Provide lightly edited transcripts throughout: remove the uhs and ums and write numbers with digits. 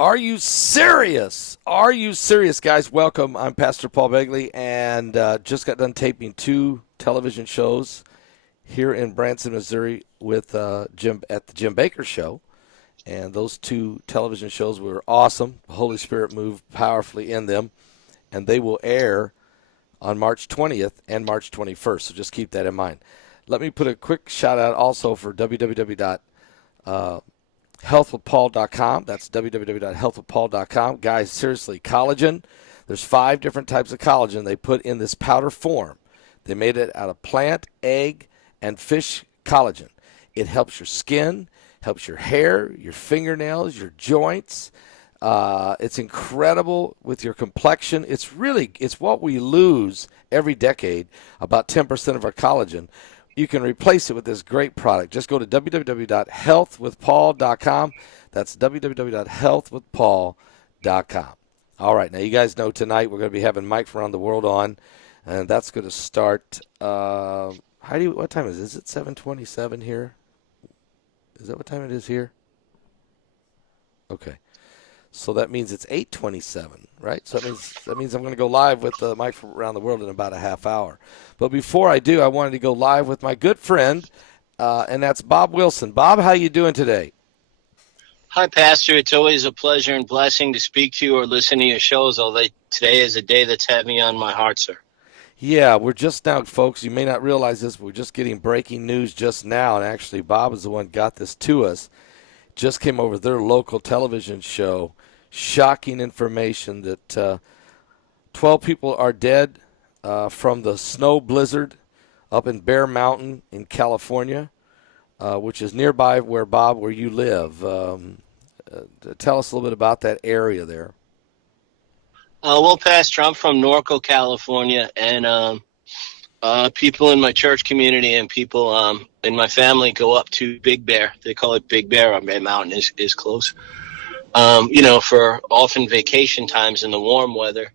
Are you serious? Are you serious, guys? Welcome. I'm Pastor Paul Begley, and just got done taping 2 television shows here in Branson, Missouri, with Jim at the Jim Bakker Show. And those 2 television shows were awesome. The Holy Spirit moved powerfully in them, and they will air on March 20th and March 21st. So just keep that in mind. Let me put a quick shout out also for www.healthwithpaul.com. That's www.healthwithpaul.com. Guys, seriously, collagen. There's 5 different types of collagen they put in this powder form. They made it out of plant, egg, and fish collagen. It helps your skin, helps your hair, your fingernails, your joints. It's incredible with your complexion. It's what we lose every decade, about 10% of our collagen. You can replace it with this great product. Just go to www.healthwithpaul.com. That's www.healthwithpaul.com. All right, now you guys know tonight we're going to be having Mike from around the world on, and that's going to start. What time is it? Is it 7:27 here? Is that what time it is here? Okay. So that means it's 8:27, right? So that means I'm going to go live with Mike from around the world in about a half hour. But before I do, I wanted to go live with my good friend, and that's Bob Wilson. Bob, how you doing today? Hi, Pastor. It's always a pleasure and blessing to speak to you or listen to your shows, although today is a day that's heavy on my heart, sir. Yeah, we're just now, folks, you may not realize this, but we're just getting breaking news just now, and actually Bob is the one who got this to us. Just came over their local television show. Shocking information that 12 people are dead from the snow blizzard up in Bear Mountain in California, which is nearby where you live. Tell us a little bit about that area there. Well, Pastor, I'm from Norco, California, and people in my church community and people in my family go up to Big Bear. They call it Big Bear. Bear Mountain is close. For often vacation times in the warm weather,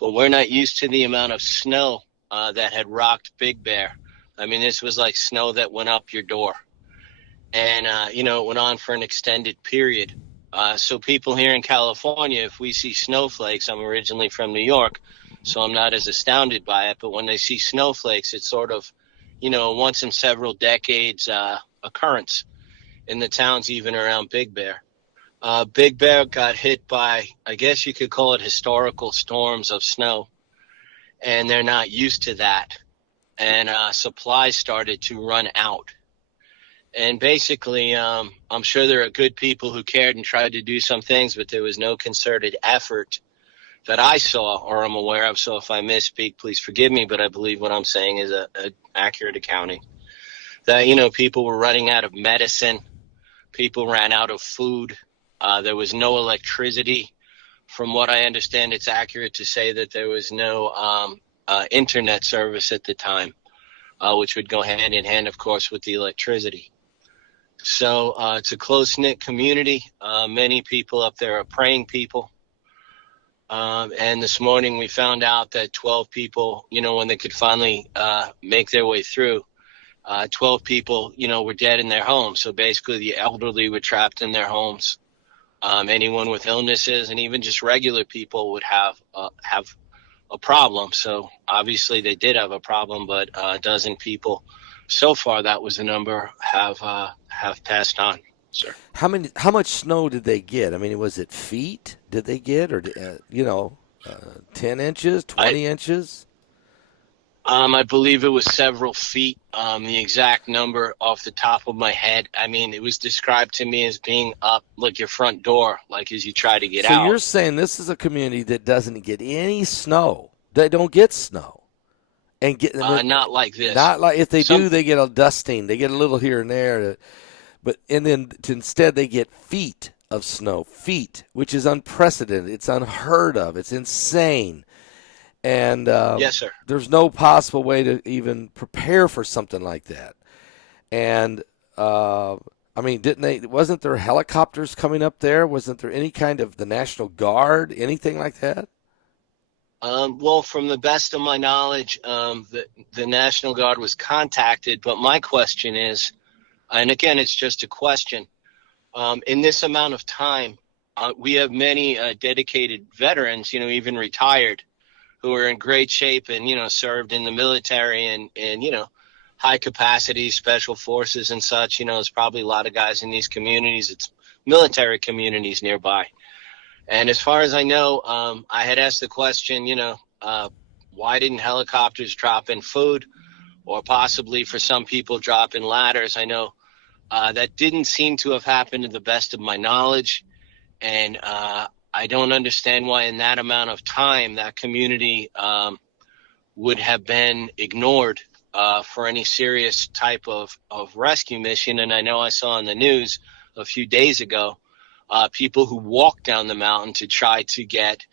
but we're not used to the amount of snow that had rocked Big Bear. I mean, this was like snow that went up your door, and it went on for an extended period. So people here in California, if we see snowflakes, I'm originally from New York, so I'm not as astounded by it, but when they see snowflakes, it's sort of, once in several decades occurrence in the towns even around Big Bear. Big Bear got hit by, I guess you could call it historical storms of snow, and they're not used to that. And supplies started to run out. And basically, I'm sure there are good people who cared and tried to do some things, but there was no concerted effort that I saw or I'm aware of. So if I misspeak, please forgive me, but I believe what I'm saying is an accurate accounting. That, people were running out of medicine. People ran out of food. There was no electricity. From what I understand, it's accurate to say that there was no internet service at the time, which would go hand in hand, of course, with the electricity. So it's a close-knit community. Many people up there are praying people. And this morning we found out that 12 people, when they could finally make their way through, 12 people, were dead in their homes. So basically the elderly were trapped in their homes. Anyone with illnesses and even just regular people would have a problem. So obviously they did have a problem, but a dozen people so far, that was the number, have passed on, sir. How much snow did they get? I mean, was it feet? Did they get, or 10 inches, 20 inches? I believe it was several feet. The exact number off the top of my head. I mean, it was described to me as being up like your front door, like as you try to get out. So you're saying this is a community that doesn't get any snow. They don't get snow. And not like this. Not like if they do, they get a dusting. They get a little here and there, instead they get feet of snow, which is unprecedented. It's unheard of. It's insane. And yes, sir. There's no possible way to even prepare for something like that. And wasn't there helicopters coming up there? Wasn't there any kind of the National Guard, anything like that? Well, from the best of my knowledge, the National Guard was contacted. But my question is, and again, it's just a question, in this amount of time, we have many dedicated veterans, even retired, who are in great shape and, served in the military and high capacity special forces and such. There's probably a lot of guys in these communities. It's military communities nearby. And as far as I know, I had asked the question, why didn't helicopters drop in food, or possibly for some people drop in ladders? I know that didn't seem to have happened to the best of my knowledge. And I don't understand why in that amount of time that community would have been ignored for any serious type of rescue mission. And I know I saw on the news a few days ago people who walked down the mountain to try to get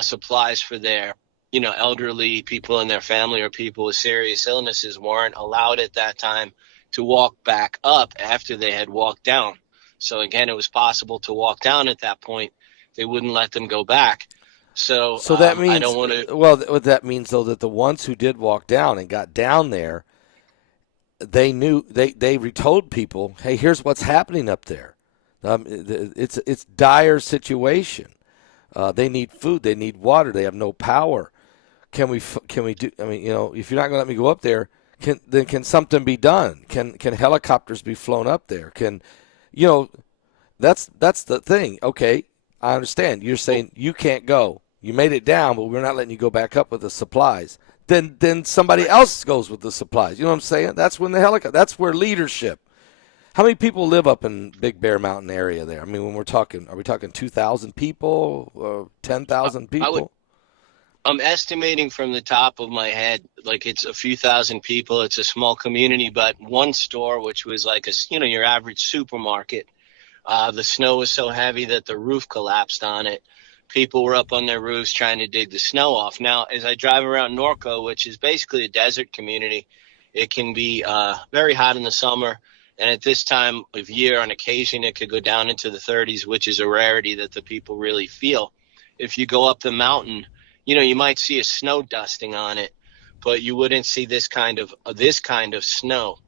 supplies for their elderly people in their family or people with serious illnesses weren't allowed at that time to walk back up after they had walked down. So again, it was possible to walk down at that point. They wouldn't let them go back. So that means, I don't want to. Well, what that means, though, that the ones who did walk down and got down there, they knew, they retold people, hey, here's what's happening up there. It's dire situation. They need food. They need water. They have no power. Can we do? I mean, if you're not going to let me go up there, can something be done? Can helicopters be flown up there? That's the thing. Okay, I understand. You're saying you can't go. You made it down, but we're not letting you go back up with the supplies. Then somebody else goes with the supplies. You know what I'm saying? That's when that's where leadership. How many people live up in Big Bear Mountain area there? I mean, when are we talking 2,000 people or 10,000 people? I'm estimating from the top of my head, like it's a few thousand people. It's a small community, but one store, which was like your average supermarket, the snow was so heavy that the roof collapsed on it. People were up on their roofs trying to dig the snow off. Now, as I drive around Norco, which is basically a desert community, it can be very hot in the summer. And at this time of year, on occasion, it could go down into the 30s, which is a rarity that the people really feel. If you go up the mountain, you might see a snow dusting on it, but you wouldn't see this kind of snow.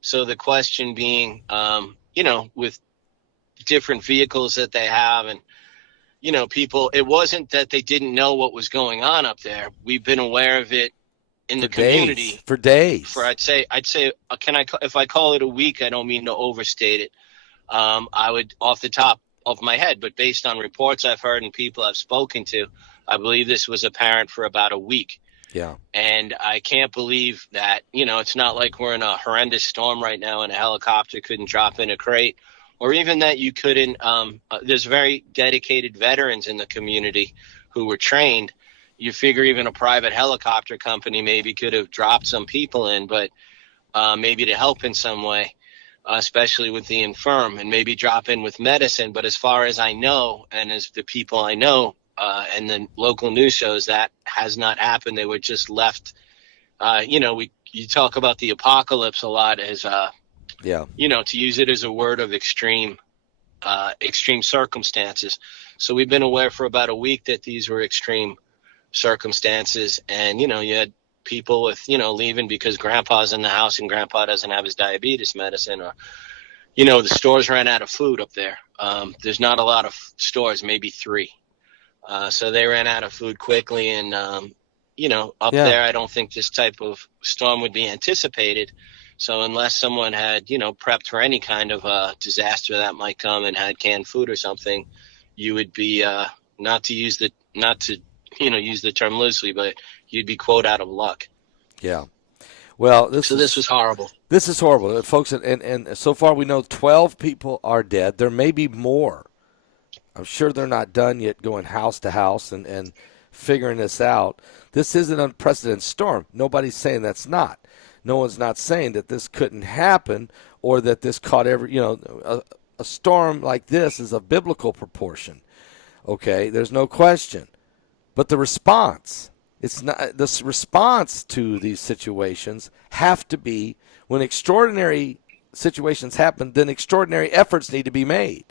So the question being, with different vehicles that they have and, people, it wasn't that they didn't know what was going on up there. We've been aware of it in the community for days. For I'd say, if I call it a week, I don't mean to overstate it. I would off the top of my head, but based on reports I've heard and people I've spoken to, I believe this was apparent for about a week. Yeah. And I can't believe that, it's not like we're in a horrendous storm right now and a helicopter couldn't drop in a crate, or even that you couldn't. There's very dedicated veterans in the community who were trained. You figure even a private helicopter company maybe could have dropped some people in, but maybe to help in some way, especially with the infirm, and maybe drop in with medicine. But as far as I know, and as the people I know, and the local news shows, that has not happened. They were just left. You talk about the apocalypse a lot as, to use it as a word of extreme circumstances. So we've been aware for about a week that these were extreme circumstances, and you had people with leaving because grandpa's in the house and grandpa doesn't have his diabetes medicine, or the stores ran out of food up there. There's not a lot of stores, maybe 3. So they ran out of food quickly, and there I don't think this type of storm would be anticipated. So unless someone had prepped for any kind of disaster that might come and had canned food or something, you would be not to use the term loosely, but you'd be, quote, out of luck. Yeah. Well, this was horrible. This is horrible, folks. And so far we know 12 people are dead. There may be more. I'm sure they're not done yet going house to house and figuring this out. This is an unprecedented storm. Nobody's saying that's not. No one's not saying that this couldn't happen or that this caught a storm like this is of biblical proportion. Okay, there's no question. But the response, the response to these situations have to be, when extraordinary situations happen, then extraordinary efforts need to be made.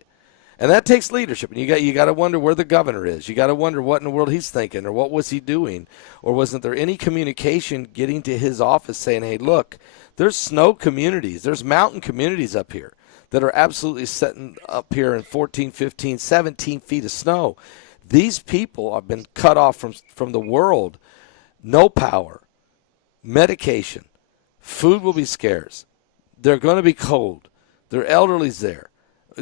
And that takes leadership. And you got to wonder where the governor is. You got to wonder what in the world he's thinking, or what was he doing, or wasn't there any communication getting to his office saying, hey, look, there's snow communities, there's mountain communities up here. that are absolutely sitting up here in 14, 15, 17 feet of snow. These people have been cut off from the world. No power, medication, food will be scarce. They're going to be cold. Their elderly's there.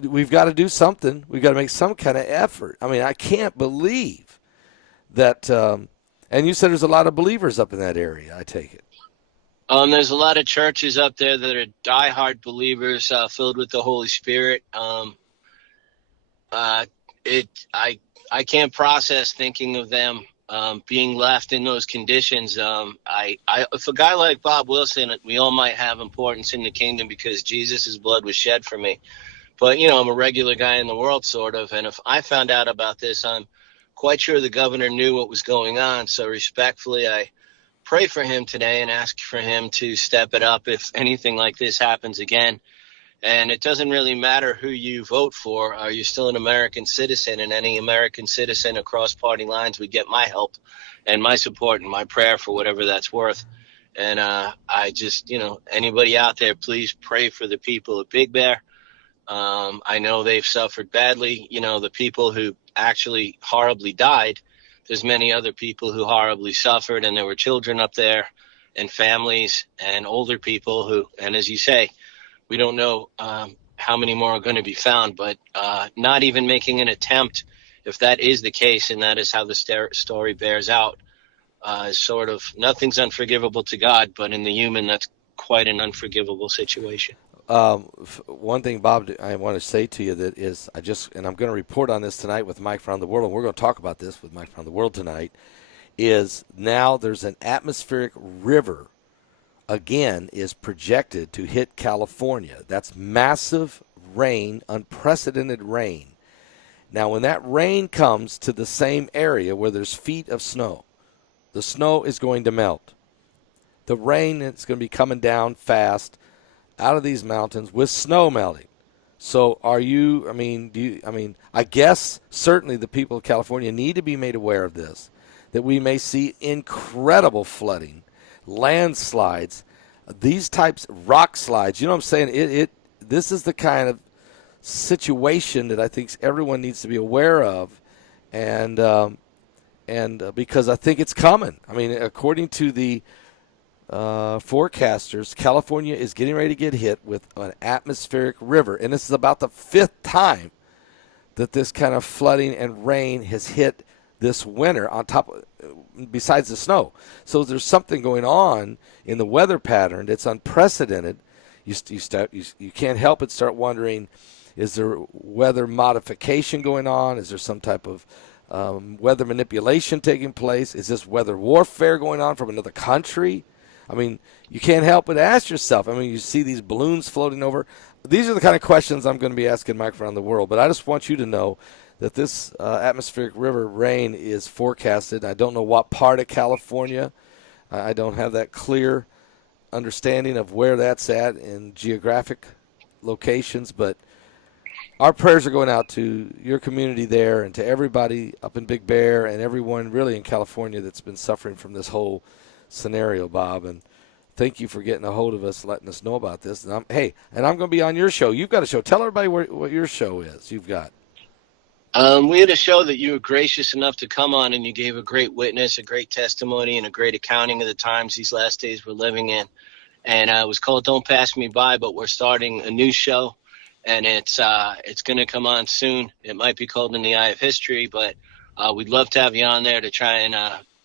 We've got to do something. We've got to make some kind of effort. I mean, I can't believe that. And you said there's a lot of believers up in that area, I take it. There's a lot of churches up there that are diehard believers, filled with the Holy Spirit. I can't process thinking of them being left in those conditions. If a guy like Bob Wilson, we all might have importance in the kingdom because Jesus' blood was shed for me. But, I'm a regular guy in the world, sort of. And if I found out about this, I'm quite sure the governor knew what was going on. So respectfully, I pray for him today and ask for him to step it up if anything like this happens again. And it doesn't really matter who you vote for. You're still an American citizen, and any American citizen across party lines would get my help and my support and my prayer for whatever that's worth. And I just, anybody out there, please pray for the people of Big Bear. I know they've suffered badly. The people who actually horribly died, there's many other people who horribly suffered, and there were children up there and families and older people who, and as you say, we don't know how many more are going to be found, but not even making an attempt, if that is the case, and that is how the story bears out, is sort of nothing's unforgivable to God, but in the human, that's quite an unforgivable situation. One thing, Bob, I want to say to you that is, and I'm going to report on this tonight with Mike from the World, and we're going to talk about this with Mike from the World tonight, is now there's an atmospheric river again is projected to hit California. That's massive rain, unprecedented rain. Now, when that rain comes to the same area where there's feet of snow, the snow is going to melt. The rain is going to be coming down fast out of these mountains with snow melting. So I guess certainly the people of California need to be made aware of this, that we may see incredible flooding, landslides, these types of rock slides. You know what I'm saying? This is the kind of situation that I think everyone needs to be aware of, and because I think it's coming. I mean, according to the forecasters, California is getting ready to get hit with an atmospheric river, and this is about the 5th time that this kind of flooding and rain has hit this winter on top of, besides the snow. So there's something going on in the weather pattern that's unprecedented. You can't help but start wondering, is there weather modification going on? Is there some type of weather manipulation taking place? Is this weather warfare going on from another country? I mean, you can't help but ask yourself. I mean, you see these balloons floating over. These are the kind of questions I'm going to be asking Mike around the world. But I just want you to know that this atmospheric river rain is forecasted. I don't know what part of California. I don't have that clear understanding of where that's at in geographic locations, but our prayers are going out to your community there and to everybody up in Big Bear and everyone really in California that's been suffering from this whole scenario, Bob. And thank you for getting a hold of us, letting us know about this. And I'm going to be on your show. You've got a show. Tell everybody what your show is. You've got. We had a show that you were gracious enough to come on, and you gave a great witness, a great testimony, and a great accounting of the times these last days we're living in. And it was called Don't Pass Me By, but we're starting a new show, and it's going to come on soon. It might be called In the Eye of History, but we'd love to have you on there to try and,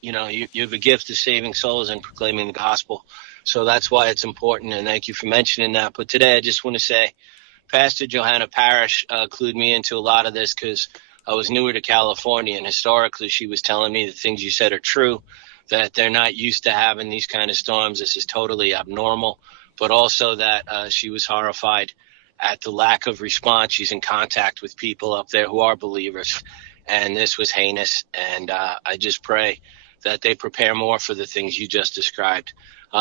you have a gift of saving souls and proclaiming the gospel. So that's why it's important, and thank you for mentioning that. But today I just want to say, Pastor Johanna Parrish clued me into a lot of this because I was newer to California, and historically she was telling me the things you said are true, that they're not used to having these kind of storms. This is totally abnormal, but also that she was horrified at the lack of response. She's in contact with people up there who are believers, and this was heinous, and I just pray that they prepare more for the things you just described.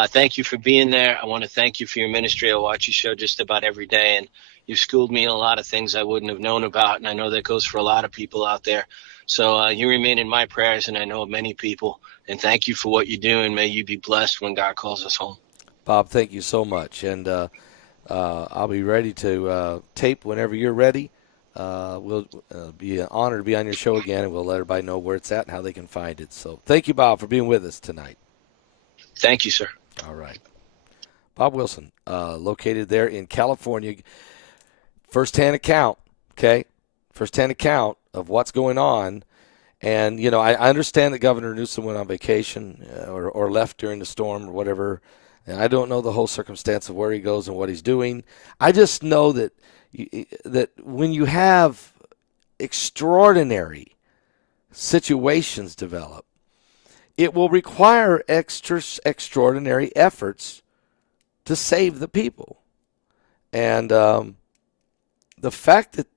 Thank you for being there. I want to thank you for your ministry. I watch your show just about every day, and you've schooled me in a lot of things I wouldn't have known about, and I know that goes for a lot of people out there. So you remain in my prayers, and I know of many people, and thank you for what you do, and may you be blessed when God calls us home. Bob, thank you so much. And I'll be ready to tape whenever you're ready. We'll be an honor to be on your show again, and we'll let everybody know where it's at and how they can find it. So thank you, Bob, for being with us tonight. Thank you, sir. All right. Bob Wilson, located there in California. First-hand account, okay? First-hand account of what's going on. And, you know, I understand that Governor Newsom went on vacation or left during the storm or whatever. And I don't know the whole circumstance of where he goes and what he's doing. I just know that when you have extraordinary situations develop, it will require extraordinary efforts to save the people. And the fact that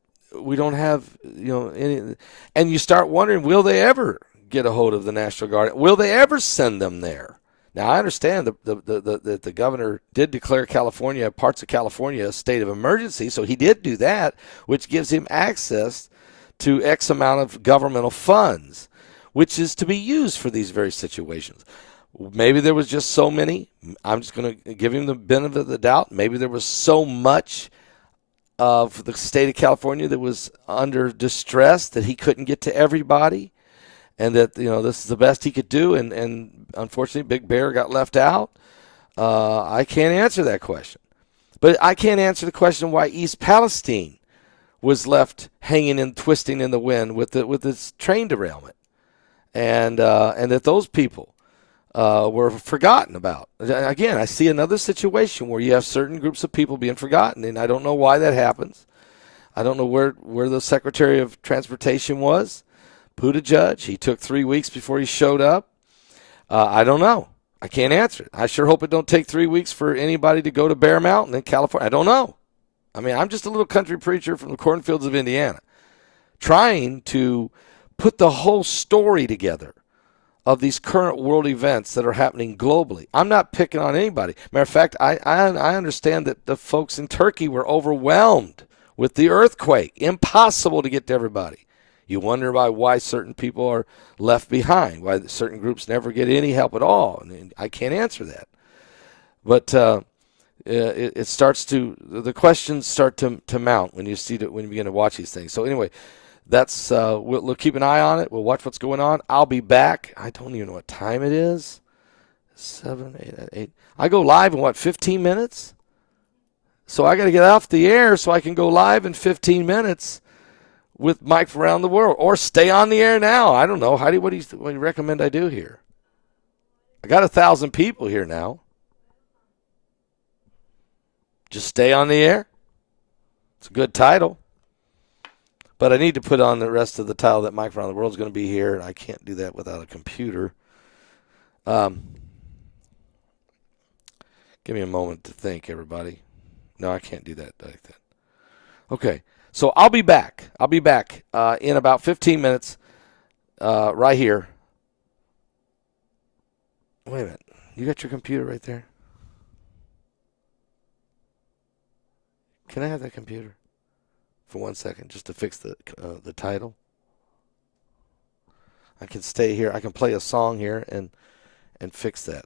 we don't have, any, and you start wondering, will they ever get a hold of the National Guard? Will they ever send them there? Now, I understand that the governor did declare parts of California, a state of emergency, so he did do that, which gives him access to X amount of governmental funds, which is to be used for these very situations. Maybe there was just so many. I'm just going to give him the benefit of the doubt. Maybe there was so much of the state of California that was under distress that he couldn't get to everybody, and that this is the best he could do, and unfortunately Big Bear got left out. I can't answer that question, but I can't answer the question why East Palestine was left hanging and twisting in the wind with this train derailment, and that those people were forgotten about. Again, I see another situation where you have certain groups of people being forgotten, and I don't know why that happens. I don't know where the Secretary of Transportation was, Buttigieg. He took 3 weeks before he showed up. I don't know. I can't answer it. I sure hope it don't take 3 weeks for anybody to go to Bear Mountain in California. I don't know. I mean, I'm just a little country preacher from the cornfields of Indiana, trying to put the whole story together of these current world events that are happening globally. I'm not picking on anybody. Matter of fact, I understand that the folks in Turkey were overwhelmed with the earthquake. Impossible to get to everybody. You wonder why certain people are left behind, why certain groups never get any help at all. And I can't answer that. But the questions start to mount when you begin to watch these things. So anyway, that's we'll keep an eye on it. We'll watch what's going on. I'll be back. I don't even know what time it is. 7, 8. I go live in 15 minutes? So I got to get off the air so I can go live in 15 minutes with Mike from around the world, or stay on the air now. I don't know. Heidi, what do you recommend I do here? I got 1,000 people here now. Just stay on the air. It's a good title. But I need to put on the rest of the title that Mike from around the world is going to be here, and I can't do that without a computer. Give me a moment to think, everybody. No, I can't do that like that. Okay. So I'll be back. In about 15 minutes right here. Wait a minute. You got your computer right there? Can I have that computer for 1 second just to fix the title? I can stay here. I can play a song here and fix that.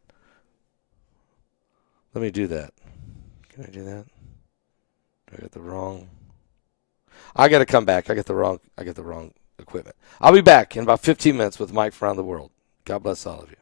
Let me do that. Can I do that? I got the wrong... I got to come back. I got the wrong equipment. I'll be back in about 15 minutes with Mike from around the world. God bless all of you.